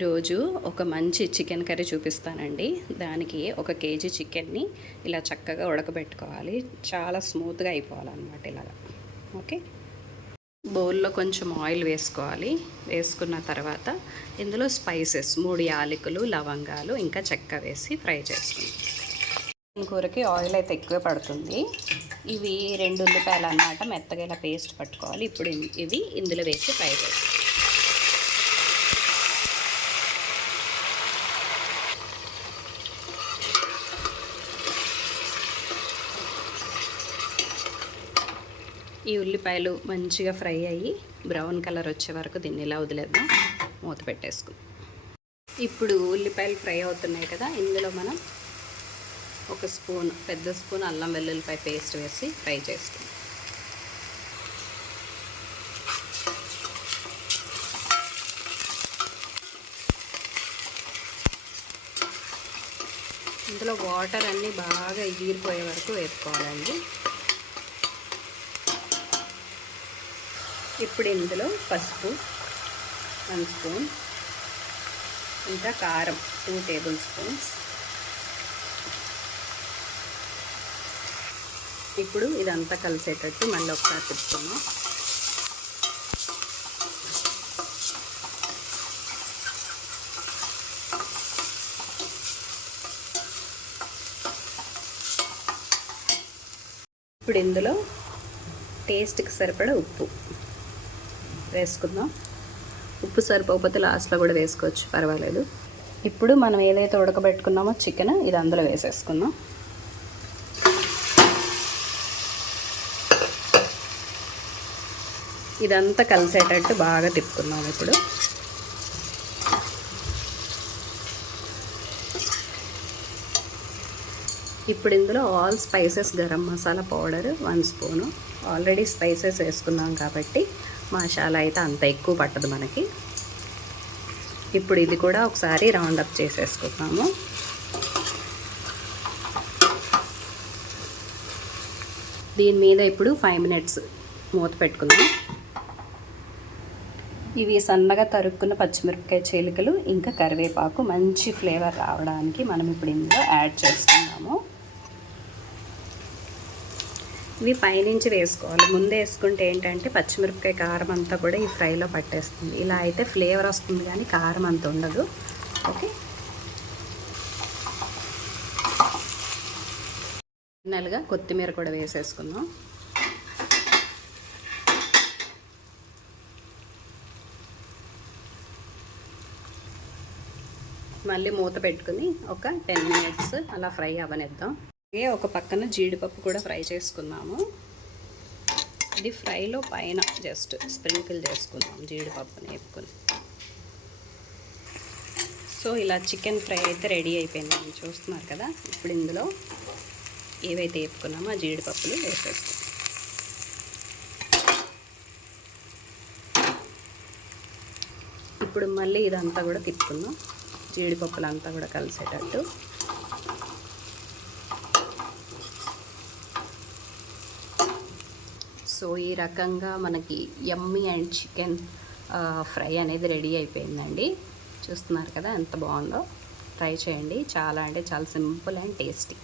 ఈరోజు ఒక మంచి చికెన్ కర్రీ చూపిస్తానండి. దానికి ఒక కేజీ చికెన్ని ఇలా చక్కగా ఉడకబెట్టుకోవాలి. చాలా స్మూత్గా అయిపోవాలన్నమాట ఇలాగా. ఓకే? బౌల్లో కొంచెం ఆయిల్ వేసుకోవాలి. వేసుకున్న తర్వాత ఇందులో స్పైసెస్ మూడు యాలకులు లవంగాలు ఇంకా చెక్క వేసి ఫ్రై చేసుకుంటాం చికెన్ కూరకి ఆయిల్ అయితే ఎక్కువ పడుతుంది. ఇవి రెండు ఉల్లిపాయలు అన్నమాట మెత్తగా ఇలా పేస్ట్ పట్టుకోవాలి. ఇప్పుడు ఇవి ఇందులో వేసి ఫ్రై చేస్తాం. ఈ ఉల్లిపాయలు మంచిగా ఫ్రై అయ్యి బ్రౌన్ కలర్ వచ్చే వరకు దీన్ని ఇలా వదిలేద్దాం. మూత పెట్టేసుకుందాం. ఇప్పుడు ఉల్లిపాయలు ఫ్రై అవుతున్నాయి కదా ఇందులో మనం ఒక స్పూన్ పెద్ద స్పూన్ అల్లం వెల్లుల్లిపాయ పేస్ట్ వేసి ఫ్రై చేసుకుందాం. ఇందులో వాటర్ అన్నీ బాగా ఎగిరిపోయే వరకు వేసుకోవాలండి ఇప్పుడు ఇందులో పసుపు వన్ స్పూన్ ఇంకా కారం టూ టేబుల్ స్పూన్స్. ఇప్పుడు ఇదంతా కలిసేటట్టు మళ్ళీ ఒకసారి తిప్పుకున్నాం ఇప్పుడు ఇందులో టేస్ట్కి సరిపడా ఉప్పు. వేసుకుందాం. ఉప్పు సరిపోకపోతే లాస్ట్లో కూడా వేసుకోవచ్చు పర్వాలేదు. ఇప్పుడు మనం ఏదైతే ఉడకబెట్టుకున్నామో చికెన్ ఇది అందులో వేసేసుకుందాం. ఇదంతా కలిసేటట్టు బాగా తిప్పుకుందాం ఇప్పుడు. ఇప్పుడు ఇందులో all spices garam masala powder one spoon. Already spices వేసుకున్నాం కాబట్టి మసాలా అయితే అంత ఎక్కువ పట్టదు మనకి. ఇప్పుడు ఇది కూడా ఒకసారి రౌండ్ అప్ చేసేసుకుందాము. దీని మీద ఇప్పుడు ఫైవ్ మినిట్స్ మూత పెట్టుకుందాం. ఇవి సన్నగా తరుక్కున్న పచ్చిమిరపకాయ చీలికలు ఇంకా కరివేపాకు మంచి ఫ్లేవర్ రావడానికి మనం ఇప్పుడు ఇందులో యాడ్ చేసుకుందాము. ఇవి పైనుంచి వేసుకోవాలి. ముందే వేసుకుంటే ఏంటంటే పచ్చిమిరపకాయ కారం అంతా కూడా ఈ ఫ్రైలో పట్టేస్తుంది. ఇలా అయితే ఫ్లేవర్ వస్తుంది కానీ కారం అంత ఉండదు. ఓకే? ఫైనల్గా కొత్తిమీర కూడా వేసేసుకుందాం. మళ్ళీ మూత పెట్టుకుని ఒక టెన్ మినిట్స్ అలా ఫ్రై అవనిద్దాం అలాగే ఒక పక్కన జీడిపప్పు కూడా ఫ్రై చేసుకున్నాము ఇది ఫ్రైలో పైన జస్ట్ స్ప్రింకిల్ చేసుకుందాం జీడిపప్పుని వేపుకొని. సో ఇలా చికెన్ ఫ్రై అయితే రెడీ అయిపోయింది. చూస్తున్నారు కదా? ఇప్పుడు ఇందులో ఏవైతే వేపుకున్నామో ఆ జీడిపప్పులు వేసేస్తాం. ఇప్పుడు మళ్ళీ ఇదంతా కూడా తిప్పుకుందాం. జీడిపప్పులు అంతా కూడా కలిసేటట్టు. సో ఈ రకంగా మనకి యమ్మీ అండ్ చికెన్ ఫ్రై అనేది రెడీ అయిపోయిందండి. చూస్తున్నారు కదా ఎంత బాగుందో. ట్రై చేయండి. చాలా అంటే చాలా సింపుల్ అండ్ టేస్టీ.